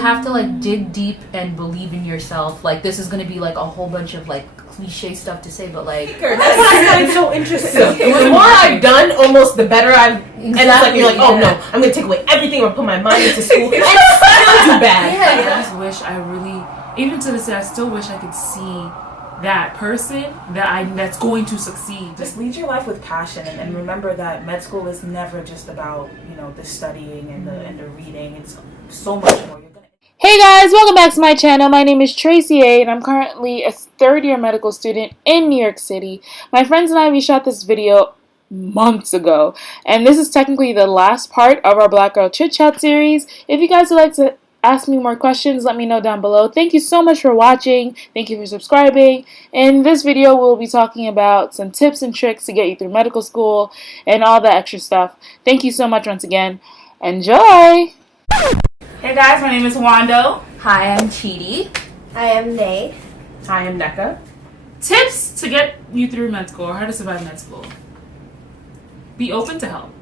have to like dig deep and believe in yourself. Like this is gonna be like a whole bunch of like cliche stuff to say, but like that's what I find so interesting. The more I've done, almost the better I've. And it's like you're like, oh no, I'm gonna take away everything or put my mind into school and still do bad. Yeah. I just wish I really, even to this day, I still wish I could see that person that's going to succeed. Just lead your life with passion, and remember that med school is never just about the studying and the reading. It's so much more. Hey guys, welcome back to my channel. My name is Tracy A, and I'm currently a third-year medical student in New York City. My friends and I, we shot this video months ago, and this is technically the last part of our Black Girl ChitChat series. If you guys would like to ask me more questions, let me know down below. Thank you so much for watching. Thank you for subscribing. In this video, we'll be talking about some tips and tricks to get you through medical school and all the extra stuff. Thank you so much once again. Enjoy! Hey guys, my name is Wando. hi, I'm Chidi. I am Nate. I am Becca. Tips to get you through med school, or how to survive med school. Be open to help.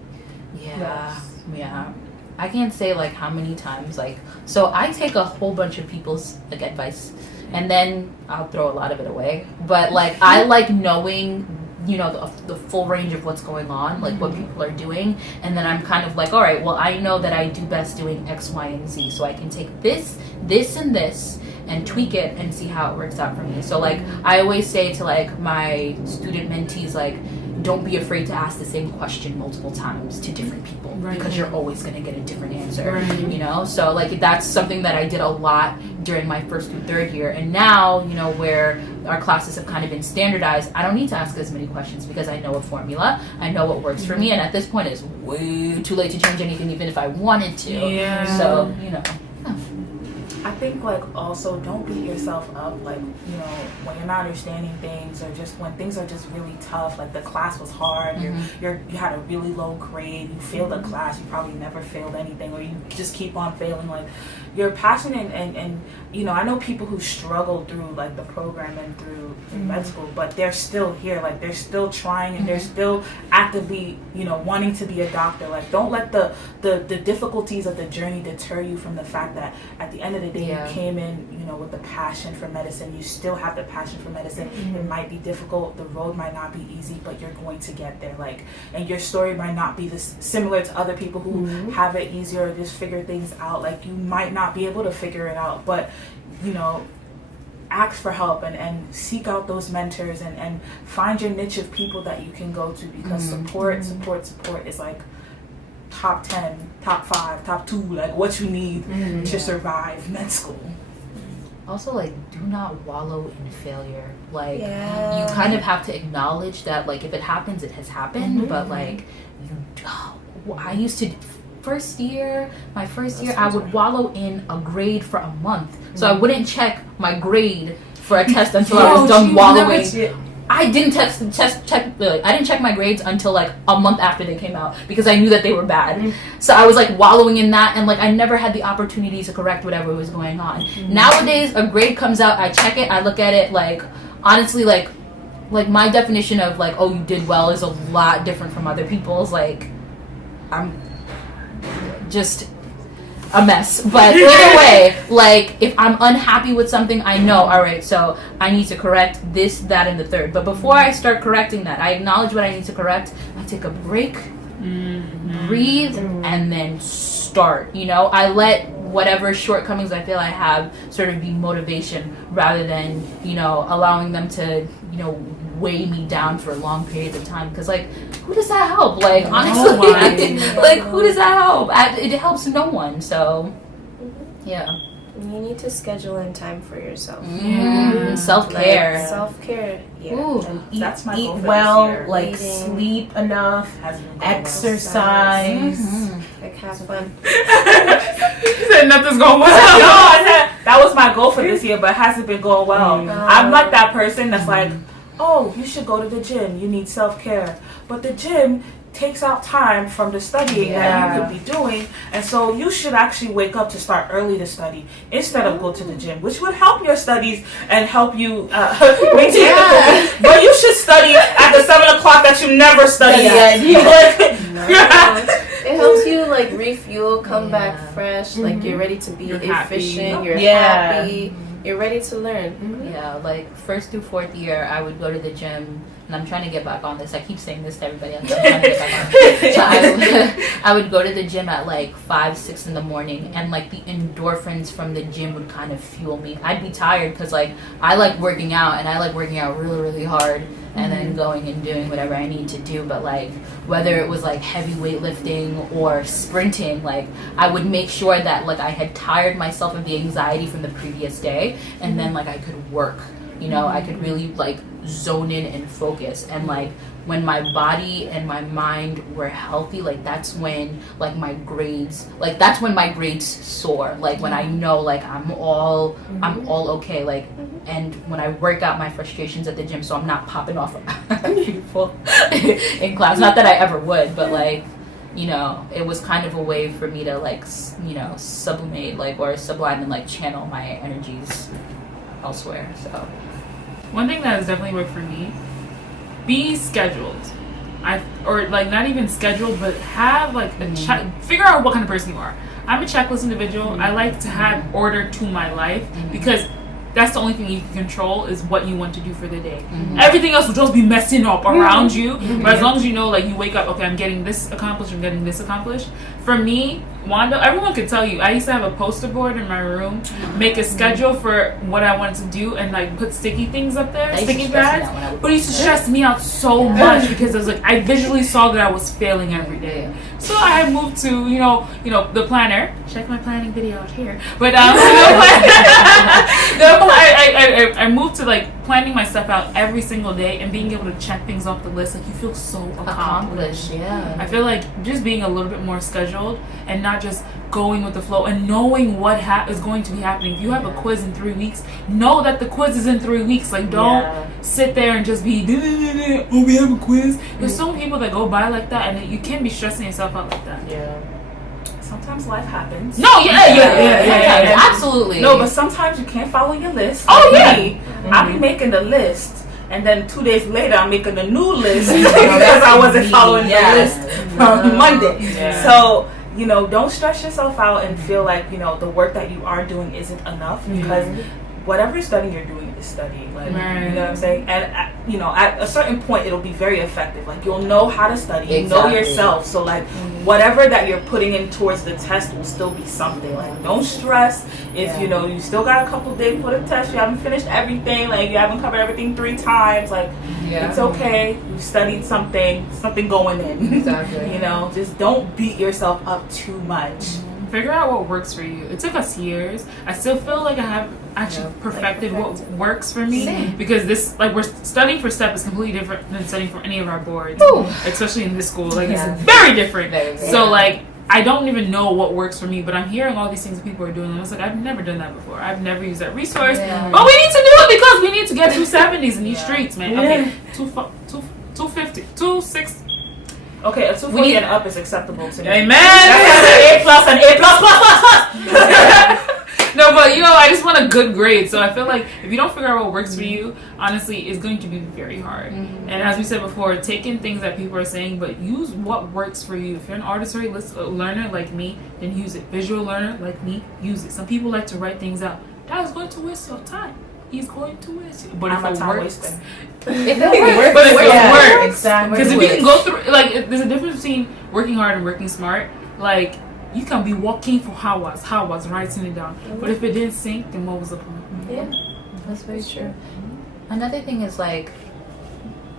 Yeah. I can't say like how many times so I take a whole bunch of people's like advice and then I'll throw a lot of it away. But like I like knowing the full range of what's going on, like what people are doing, and then I'm kind of like, all right, well, I know that I do best doing X, Y, and Z, so I can take this, and this, and tweak it and see how it works out for me. So like I always say to like my student mentees, like, don't be afraid to ask the same question multiple times to different people, because you're always going to get a different answer, so like that's something that I did a lot during my first through third year. And now where our classes have kind of been standardized, I don't need to ask as many questions because I know a formula, I know what works for me, and at this point it's way too late to change anything even if I wanted to. So I think also don't beat yourself up when you're not understanding things, or just when things are just really tough, like the class was hard, you had a really low grade, you failed a class, you probably never failed anything, or you just keep on failing. Like you're passionate, and I know people who struggle through like the program and through med school, but they're still here, like they're still trying, and they're still actively wanting to be a doctor. Like don't let the difficulties of the journey deter you from the fact that at the end of the day you came in with the passion for medicine. You still have the passion for medicine. It might be difficult, the road might not be easy, but you're going to get there. And your story might not be similar to other people who have it easier or just figure things out. Like you might not be able to figure it out, but ask for help and seek out those mentors and find your niche of people that you can go to, because support is like top 10, top 5, top 2, like what you need to survive med school. Also, like, do not wallow in failure. Like, you kind of have to acknowledge that, like, if it happens, it has happened. But, like, I used to, my first year, I would wallow in a grade for a month. So I wouldn't check my grade for a test until I was done wallowing. I didn't I didn't check my grades until like a month after they came out, because I knew that they were bad. So I was like wallowing in that, and like I never had the opportunity to correct whatever was going on. Nowadays, a grade comes out, I check it, I look at it, like honestly, like my definition of like, oh, you did well is a lot different from other people's. Like I'm just a mess. But either way, like if I'm unhappy with something, I know, all right, so I need to correct this, that, and the third. But before I start correcting that, I acknowledge what I need to correct, I take a break, breathe, and then start. I let whatever shortcomings I feel I have sort of be motivation, rather than allowing them to weigh me down for long periods of time, because like who does that help? Like honestly, like who does that help? It helps no one. So yeah, you need to schedule in time for yourself. Self-care. Like, self-care. Ooh, and that's my eat goal for well, this year. like Eating. sleep enough, exercise. Like have fun. You said nothing's going well. No, that was my goal for this year, but it hasn't been going well. I'm like that person that's like, oh, you should go to the gym, you need self-care, but the gym takes out time from the studying that you could be doing, and so you should actually wake up to start early to study instead of go to the gym, which would help your studies and help you maintain the focus. But you should study at the 7 o'clock that you never study at. It helps you like refuel, come Yeah. back fresh, like you're ready to be You're happy. efficient, you're Yeah. happy, you're ready to learn. Yeah, like first through fourth year, I would go to the gym, and I'm trying to get back on this. I keep saying this to everybody else. I'm trying to get back on. So I would go to the gym at like 5, 6 in the morning, and like the endorphins from the gym would kind of fuel me. I'd be tired because like I like working out, and I like working out really, really hard, and then going and doing whatever I need to do. But like whether it was like heavy weightlifting or sprinting, like I would make sure that like I had tired myself of the anxiety from the previous day, and then like I could work. You know, I could really like zone in and focus. And like when my body and my mind were healthy, like that's when like my grades, like that's when my grades soar. Like when I know like I'm all okay. Like and when I work out my frustrations at the gym, so I'm not popping off people in class. Not that I ever would, but like, you know, it was kind of a way for me to like, you know, sublimate like or sublime and like channel my energies elsewhere. So One thing that has definitely worked for me, be scheduled. Or like not even scheduled, but have like a check. Figure out what kind of person you are. I'm a checklist individual. I like to have order to my life because that's the only thing you can control is what you want to do for the day. Everything else will just be messing up around you. But as long as you know, like you wake up, okay, I'm getting this accomplished, I'm getting this accomplished. For me, Wanda, everyone could tell you, I used to have a poster board in my room, make a schedule for what I wanted to do, and like put sticky things up there, sticky pads. But it used to stress me out so much because I was like, I visually saw that I was failing every day. So I moved to, you know, the planner. Check my planning video out here. But I moved to like planning my stuff out every single day and being able to check things off the list. Like you feel so accomplished. Yeah. I feel like just being a little bit more scheduled and not just going with the flow and knowing what is going to be happening. If you have a quiz in 3 weeks, know that the quiz is in 3 weeks. Like don't sit there and just be oh, we have a quiz. There's so many people that go by like that, and you can't be stressing yourself out like that. Yeah. Sometimes life happens. No, yeah. Absolutely. No, but sometimes you can't follow your list. Oh, Like yeah. me, I'll be making the list, and then 2 days later, I'm making a new list because I wasn't following the list from Monday. Yeah. So, you know, don't stress yourself out and feel like, you know, the work that you are doing isn't enough because whatever studying you're doing is studying. Like, you know what I'm saying? And, you know, at a certain point, it'll be very effective. Like, you'll know how to study. You know yourself. So, like, whatever that you're putting in towards the test will still be something. Like, don't stress if, you know, you still got a couple days before the test. You haven't finished everything. Like, you haven't covered everything 3 times. Like, it's okay. You studied something going in. Exactly. You know, just don't beat yourself up too much. Figure out what works for you. It took us years. I still feel like I have actually perfected what works for me because this, like, we're studying for STEP is completely different than studying for any of our boards, especially in this school. Like, it's very different. So, like, I don't even know what works for me, but I'm hearing all these things that people are doing, and I was like, I've never done that before. I've never used that resource, but we need to do it because we need to get 270s in these streets, man. Okay, 250, 260. Okay, a 240 and up is acceptable to me. Amen. That's an A+, No, but you know, I just want a good grade. So I feel like if you don't figure out what works for you, honestly, it's going to be very hard. And as we said before, take in things that people are saying, but use what works for you. If you're an auditory learner like me, then use it. Visual learner like me, use it. Some people like to write things out. That is going to waste your time. He's going to waste it. But if it works, If it works, exactly. Because if you can go through, like, there's a difference between working hard and working smart. Like, you can be walking for hours, writing it down. But if it didn't sink, then what was the point? Yeah, that's very true. Another thing is, like,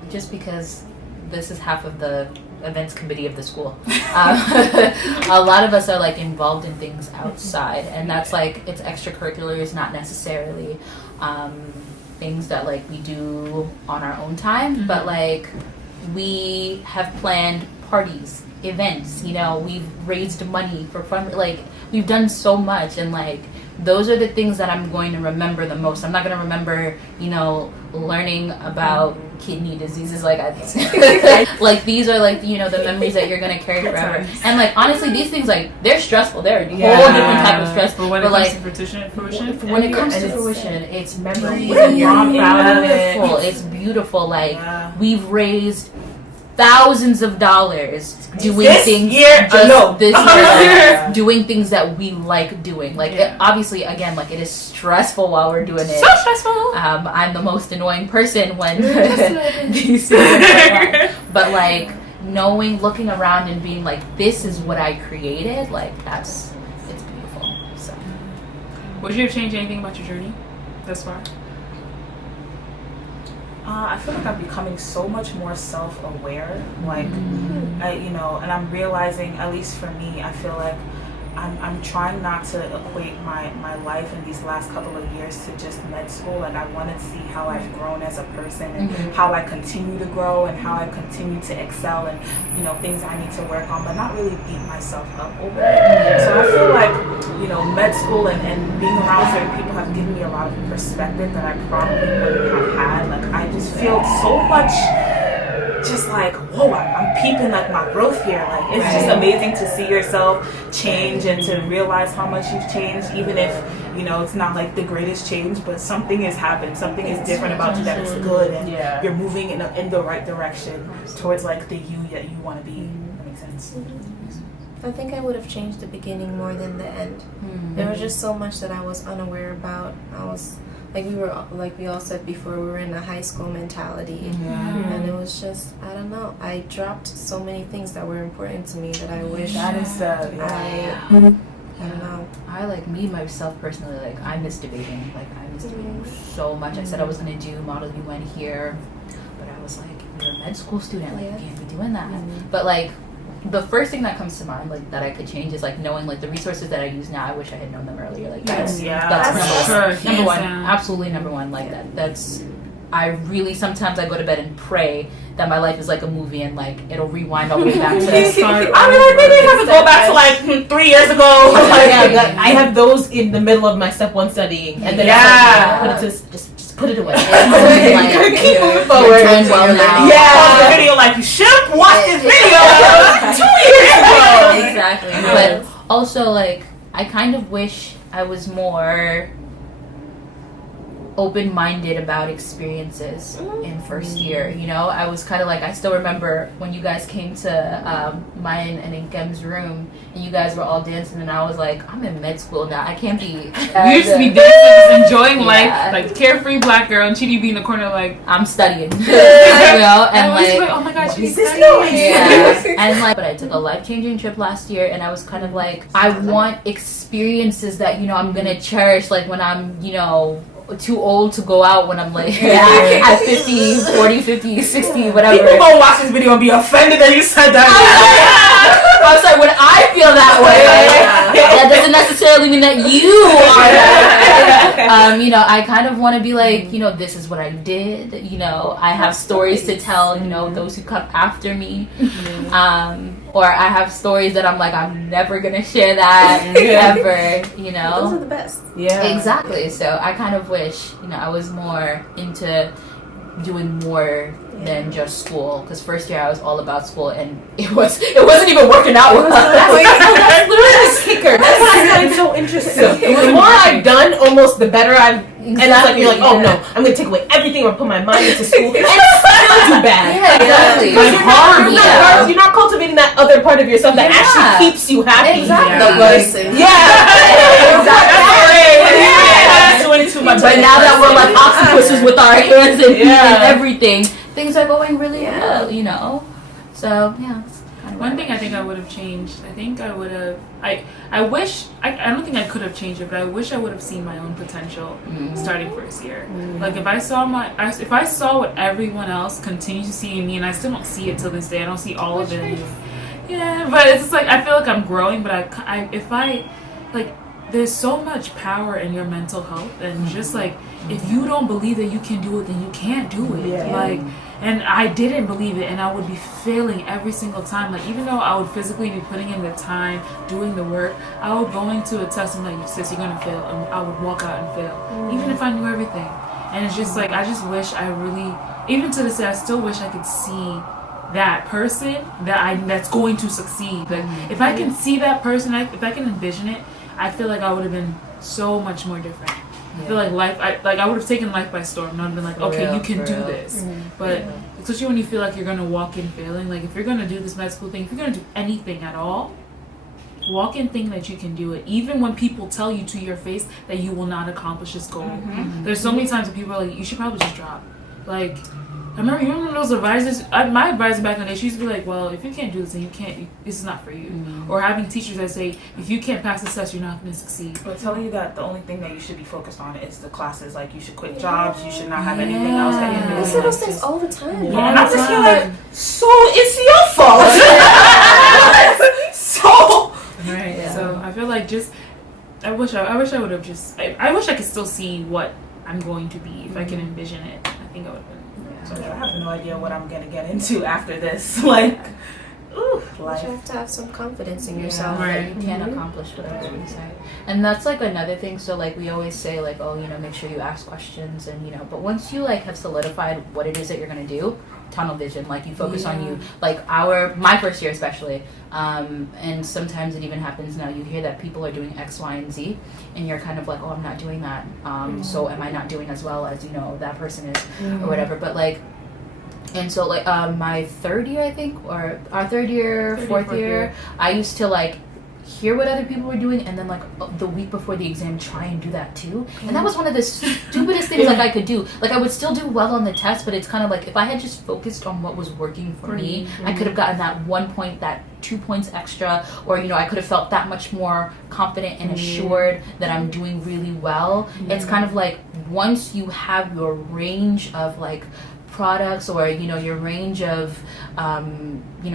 just because this is half of the events committee of the school, a lot of us are, like, involved in things outside. And that's, like, it's extracurriculars, not necessarily things that, like, we do on our own time. But, like, we have planned parties, events, you know, we've raised money for fun, like, we've done so much, and, like, those are the things that I'm going to remember the most. I'm not going to remember, you know, learning about kidney diseases, like, like, these are, like, you know, the memories that you're going to carry forever. And, like, honestly, these things, like, they're stressful. They're a whole different type of stress. But when it comes to fruition, when it comes to fruition, it's memories. It's Beautiful. It's beautiful. Like, we've raised thousands of dollars doing this things year, this year, doing things that we like doing. Like it, obviously, again, like it is stressful while we're doing it. So stressful. I'm the most annoying person when these things are going on. But like looking around and being like, this is what I created. Like it's beautiful. So, would you have changed anything about your journey thus far? I feel like I'm becoming so much more self-aware, like, and I'm realizing, at least for me, I feel like I'm trying not to equate my life in these last couple of years to just med school. Like I want to see how I've grown as a person and how I continue to grow and how I continue to excel and things I need to work on, but not really beat myself up over it. So I feel like med school and being around certain people have given me a lot of perspective that I probably wouldn't have had. Like I just feel so much just like, whoa, I'm peeping like my growth here. Like it's just amazing to see yourself change and to realize how much you've changed, even if it's not like the greatest change, but something has happened, something is different about you that is good, and you're moving in the right direction towards like the you that you want to be. That makes sense. I think I would have changed the beginning more than the end. There was just so much that I was unaware about. I was like we all said before, we were in a high school mentality, and it was just, I don't know, I dropped so many things that were important to me that I wish that is I don't know. I myself personally, like I miss debating. Like I miss debating so much. I said I was gonna do Model UN here, but I was like, you're a med school student, like you can't be doing that. But like the first thing that comes to mind, like that I could change, is like knowing like the resources that I use now. I wish I had known them earlier. Like that's number one. Absolutely number one. Like that's. I really sometimes I go to bed and pray that my life is like a movie and like it'll rewind all the way back to the start. I mean, like maybe I have to go back to like 3 years ago. Like I have those in the middle of my step 1 studying, and then just put it away. Keep moving forward. Well now. Pause the video like you should watch this video 2 years ago. Exactly. But also like I kind of wish I was more open-minded about experiences in first year. I was kind of like, I still remember when you guys came to mine and Nkem's room and you guys were all dancing, and I was like, I'm in med school now, I can't be you used to be dancing, just enjoying life, like carefree black girl, and Chidi be in the corner like, I'm studying. And like, oh my god, she's studying. And like, but I took a life-changing trip last year, and I was kind of like, I want experiences that I'm gonna cherish, like when I'm too old to go out, when I'm like at 50, 40, 50, 60, whatever. People gonna watch this video and be offended that you said that. I was like, when I feel that way, that doesn't necessarily mean that you are that. I kind of want to be like, this is what I did. I have stories to tell, those who come after me. Or I have stories that I'm like, I'm never gonna share that ever, Those are the best. Yeah. Exactly. So I kind of wish, I was more into doing more than just school, because first year I was all about school, and it wasn't even working out with us. That's literally the kicker. That's why I find it so interesting. The more I've done, almost the better I've. And it's like you're like, oh no, I'm gonna take away everything or put my mind into school and still do bad. Yeah, exactly. Because you're not cultivating that other part of yourself that actually keeps you happy. Exactly. But now that we're like octopuses with our hands and feet and everything, things are going really well, So yeah. One thing I think I would have changed, I think I would have, I wish, I don't think I could have changed it, but I wish I would have seen my own potential starting first year. Like if I saw what everyone else continues to see in me, and I still don't see it till this day, I don't see all of it. Yeah, but it's just like, I feel like I'm growing, but there's so much power in your mental health, and just like, if you don't believe that you can do it, then you can't do it. And I didn't believe it, and I would be failing every single time. Like, even though I would physically be putting in the time, doing the work, I would go into a test and like, sis, you're gonna fail, and I would walk out and fail, even if I knew everything. And it's just like, I just wish I really, even to this day, I still wish I could see that person that's going to succeed. Like, if I can see that person, if I can envision it, I feel like I would have been so much more different. I feel like I would have taken life by storm and I'd been like, okay, you can do this. But especially when you feel like you're gonna walk in failing, like if you're gonna do this med school thing, if you're gonna do anything at all, walk in thinking that you can do it, even when people tell you to your face that you will not accomplish this goal. There's so many times when people are like, you should probably just drop. Like, you remember those advisors? My advisor back in the day, she used to be like, well, if you can't do this, then this is not for you. Or having teachers that say, if you can't pass this test, you're not going to succeed. But telling you that the only thing that you should be focused on is the classes. Like, you should quit jobs, you should not have anything else that you're doing. We say those things all the time. Yeah, and I just feel like, so it's your fault. So. Right. Yeah. So I feel like I wish I would have I wish I could still see what I'm going to be if I can envision it. I think I would have been. So I have no idea what I'm gonna get into after this. Like, ooh, life. You have to have some confidence in yourself. That you can accomplish whatever you say. And that's like another thing. So like we always say like, oh, make sure you ask questions and but once you like have solidified what it is that you're gonna do, tunnel vision, like you focus on you. Like my first year especially, and sometimes it even happens now, you hear that people are doing X, Y, and Z and you're kind of like, oh, I'm not doing that, so am I not doing as well as that person is or whatever. But like, and so like my third year, I think, or our fourth year, I used to like hear what other people were doing and then like the week before the exam try and do that too. And that was one of the stupidest things like I could do. Like I would still do well on the test, but it's kind of like if I had just focused on what was working for me, I could have gotten that 1 point, that 2 points extra, or I could have felt that much more confident and assured that I'm doing really well. It's kind of like once you have your range of like products or your range of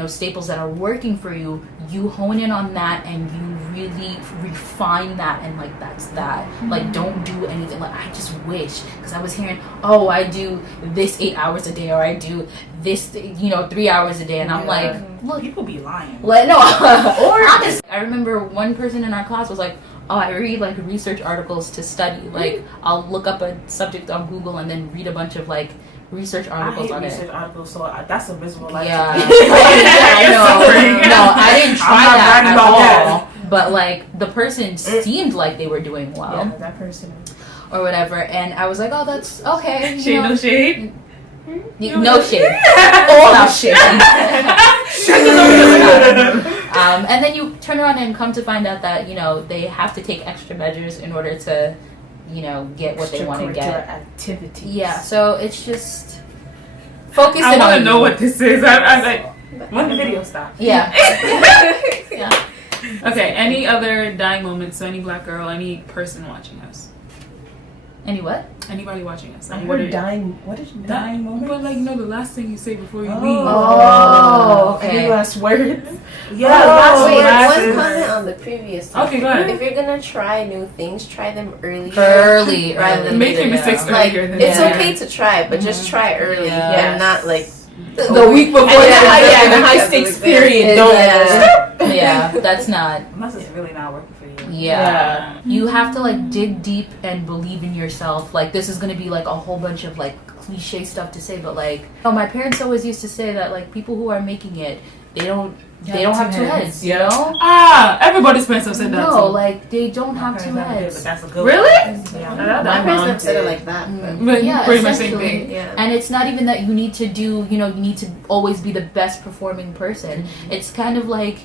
staples that are working for you, you hone in on that and you really refine that, and like that's that. Like don't do anything. Like I just wish, because I was hearing, oh, I do this 8 hours a day, or I do this 3 hours a day, and I'm like, look, people be lying. Like, no, or honestly, I remember one person in our class was like, oh, I read like research articles to study. Like I'll look up a subject on Google and then read a bunch of like research articles on research articles, so that's a miserable life. Yeah, I know. No, I didn't try that at all. But like the person seemed like they were doing well. Yeah, that person. Or whatever, and I was like, oh, that's okay. No shade. No shade. All shade. And then you turn around and come to find out that they have to take extra measures in order to get what they want to get. Activity. Yeah, so it's just focus. I want to know what this is. I'm like, when the video stops. Yeah. Yeah. Okay. Any other dying moments? So any black girl, any person watching us. Any what? Anybody watching us? I heard dying. What is dying moment? But like, the last thing you say before you leave. Oh, okay. Any last words? Yeah. One comment on the previous topic. Okay, go ahead. If you're gonna try new things, try them early rather than make your mistakes like, earlier. it's okay to try, but just try early and not like the week before the high stakes period. Yeah, that's not. Unless it's really not working for you. Yeah. You have to like dig deep and believe in yourself. Like this is gonna be like a whole bunch of like cliche stuff to say, but like, my parents always used to say that like people who are making it, they don't have two heads. You know? Everybody's parents have said that. No, like they don't have two heads. But that's a good really? Yeah. My parents never said it like that. But yeah, pretty much same thing. Yeah. And it's not even that you need to do, you need to always be the best performing person. It's kind of like,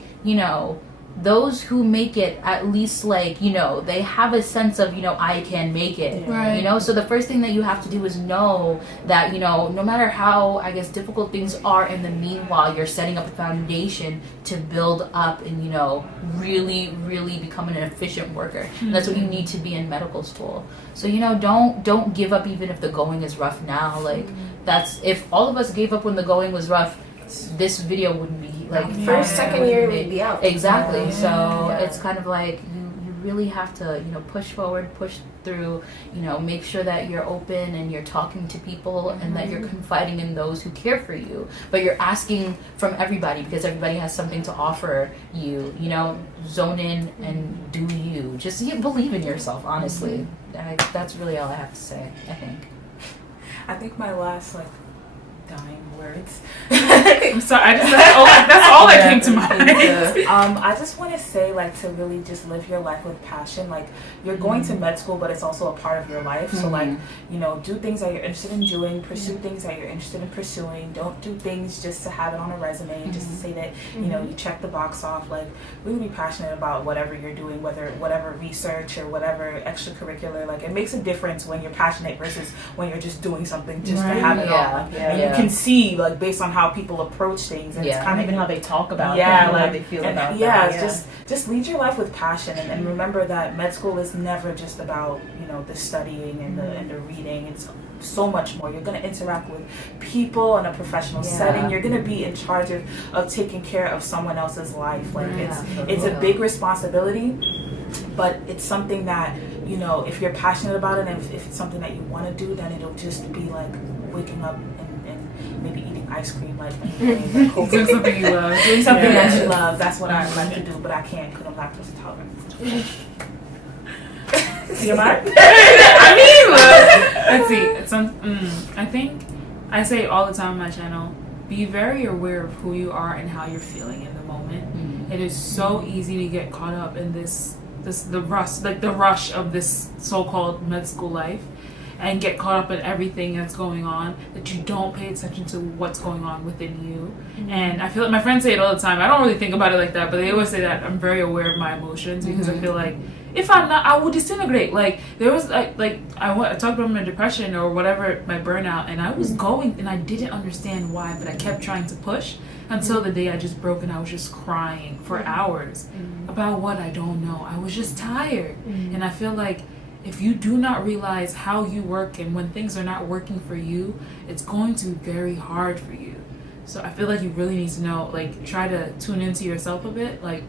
those who make it, at least like, they have a sense of, I can make it. Right. So the first thing that you have to do is know that, no matter how, I guess, difficult things are, in the meanwhile, you're setting up a foundation to build up and, really, really become an efficient worker. And that's what you need to be in medical school. So, don't give up even if the going is rough now. Like, if all of us gave up when the going was rough, this video wouldn't be like first, second year would be out. Exactly. So it's kind of like you really have to push forward, push through, make sure that you're open and you're talking to people and that you're confiding in those who care for you, but you're asking from everybody because everybody has something to offer you. Zone in and do you. Just believe in yourself, honestly. That's really all I have to say, I think. I think my last dying words. I'm sorry. That's all that came to mind. I just want to say, like, to really just live your life with passion. Like, you're going to med school, but it's also a part of your life. So, like, you know, do things that you're interested in doing. Pursue things that you're interested in pursuing. Don't do things just to have it on a resume, just to say that, you know, you check the box off. Like, really be passionate about whatever you're doing, whatever research or whatever extracurricular. Like, it makes a difference when you're passionate versus when you're just doing something just to have it on. And you can see, like, based on how people approach things, and it's kind of even how they talk about like, how they feel about just lead your life with passion, and remember that med school is never just about, you know, the studying and the reading. It's so much more. You're going to interact with people in a professional setting. You're going to be in charge of taking care of someone else's life. Like, it's a big responsibility, but it's something that, you know, if you're passionate about it, and if it's something that you want to do, then it'll just be like waking up and maybe eating ice cream, like doing something you love. Doing something that you love. That's what I like to do, but I can't because I'm lactose intolerant. You mind? Let's see. I think I say all the time on my channel, be very aware of who you are and how you're feeling in the moment. It is so easy to get caught up in the rush of this so-called med school life, and get caught up in everything that's going on, that you don't pay attention to what's going on within you. And I feel like my friends say it all the time. I don't really think about it like that, but they always say that I'm very aware of my emotions, because I feel like if I'm not, I will disintegrate. Like, there was I talked about my depression or whatever, my burnout, and I was going and I didn't understand why, but I kept trying to push until the day I just broke and I was just crying for hours about what I don't know. I was just tired. And I feel like if you do not realize how you work and when things are not working for you, it's going to be very hard for you. So I feel like you really need to know, like, try to tune into yourself a bit. Like,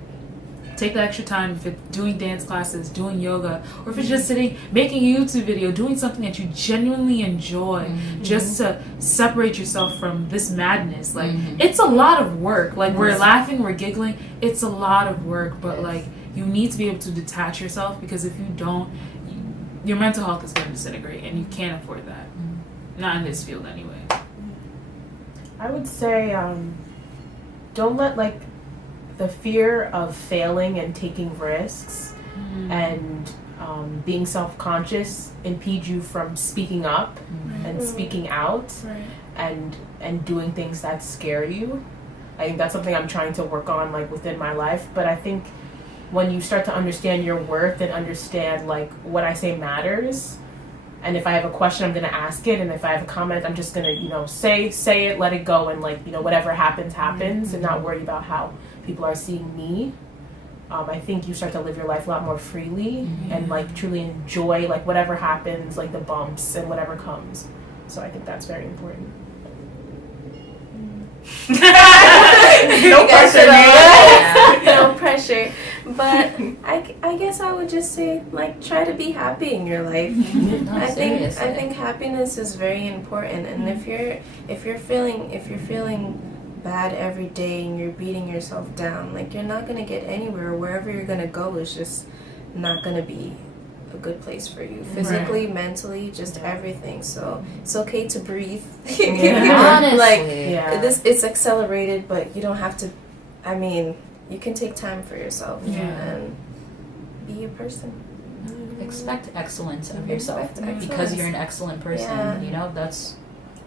take the extra time, if it's doing dance classes, doing yoga, or if it's just sitting, making a YouTube video, doing something that you genuinely enjoy, just to separate yourself from this madness. Like, it's a lot of work. Like, we're laughing, we're giggling, it's a lot of work, but like, you need to be able to detach yourself, because if you don't, your mental health is going to disintegrate, and you can't afford that. Not in this field anyway. I would say don't let, like, the fear of failing and taking risks and being self-conscious impede you from speaking up and speaking out and doing things that scare you. I think that's something I'm trying to work on, like, within my life. But I think when you start to understand your worth and understand, like, what I say matters, and if I have a question, I'm gonna ask it, and if I have a comment, I'm just gonna, you know, say it, let it go, and, like, you know, whatever happens, and not worry about how people are seeing me. I think you start to live your life a lot more freely and, like, truly enjoy, like, whatever happens, like, the bumps and whatever comes. So I think that's very important. No pressure, man. No pressure. But I guess I would just say, like, try to be happy in your life. I think happiness is very important, and if you're feeling bad every day and you're beating yourself down, like, you're not gonna get anywhere. Wherever you're gonna go is just not gonna be a good place for you, physically, mentally, just everything. So it's okay to breathe. It's accelerated, but you don't have to. I mean, you can take time for yourself and be a person. Expect excellence of yourself, because you're an excellent person. You know, that's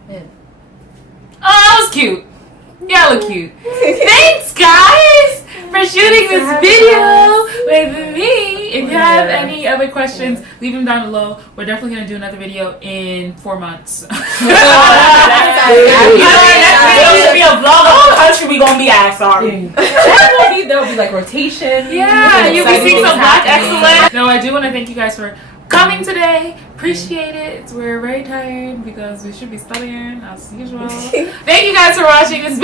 it. Oh, that was cute. Y'all look cute. Thanks, guys, for shooting this video with me. If you have any other questions, leave them down below. We're definitely going to do another video in 4 months. Next video should be a vlog of the country we going to be at. Sorry. There'll be, like, rotation. Yeah, you'll be seeing some Black excellence. No, I do want to thank you guys for coming today. Appreciate it. We're very tired because we should be studying as usual. Thank you guys for watching this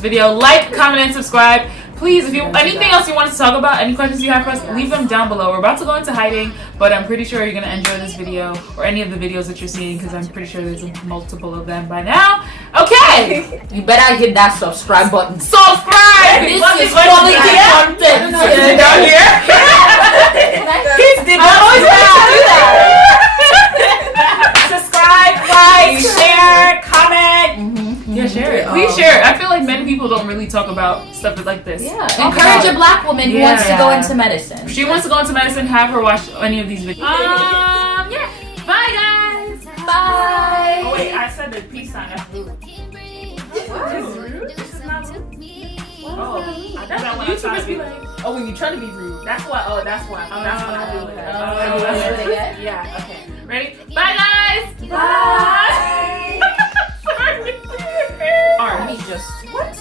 video. Like, comment, and subscribe. Please, if you anything else you want us to talk about, any questions you have for us, leave them down below. We're about to go into hiding, but I'm pretty sure you're gonna enjoy this video or any of the videos that you're seeing, because I'm pretty sure there's multiple of them by now. Okay, you better hit that subscribe button. Subscribe. This is quality content. Down here. I always want to do that. Subscribe, like, share, comment. talk about stuff like this. Yeah, encourage a black woman who wants to go into medicine. If she wants to go into medicine, have her watch any of these videos. Yeah. Bye, guys. Bye. Oh, wait, I said the peace sign. That's rude. What? This is rude? This is not rude. Oh, That's what YouTubers be like. Oh, when you're trying to be rude. That's what. Oh, that's what. That's what I do. Yeah. Okay. Ready? Bye, guys. Bye. Sorry. Let me just. What?